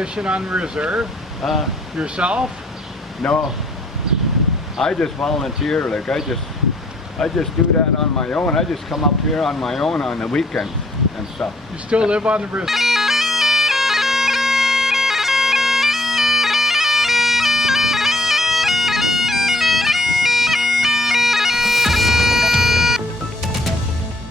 Fishing on the reserve? Yourself? No. I just volunteer. Like I just do that on my own. I just come up here on my own on the weekends and stuff. You still live on the reserve?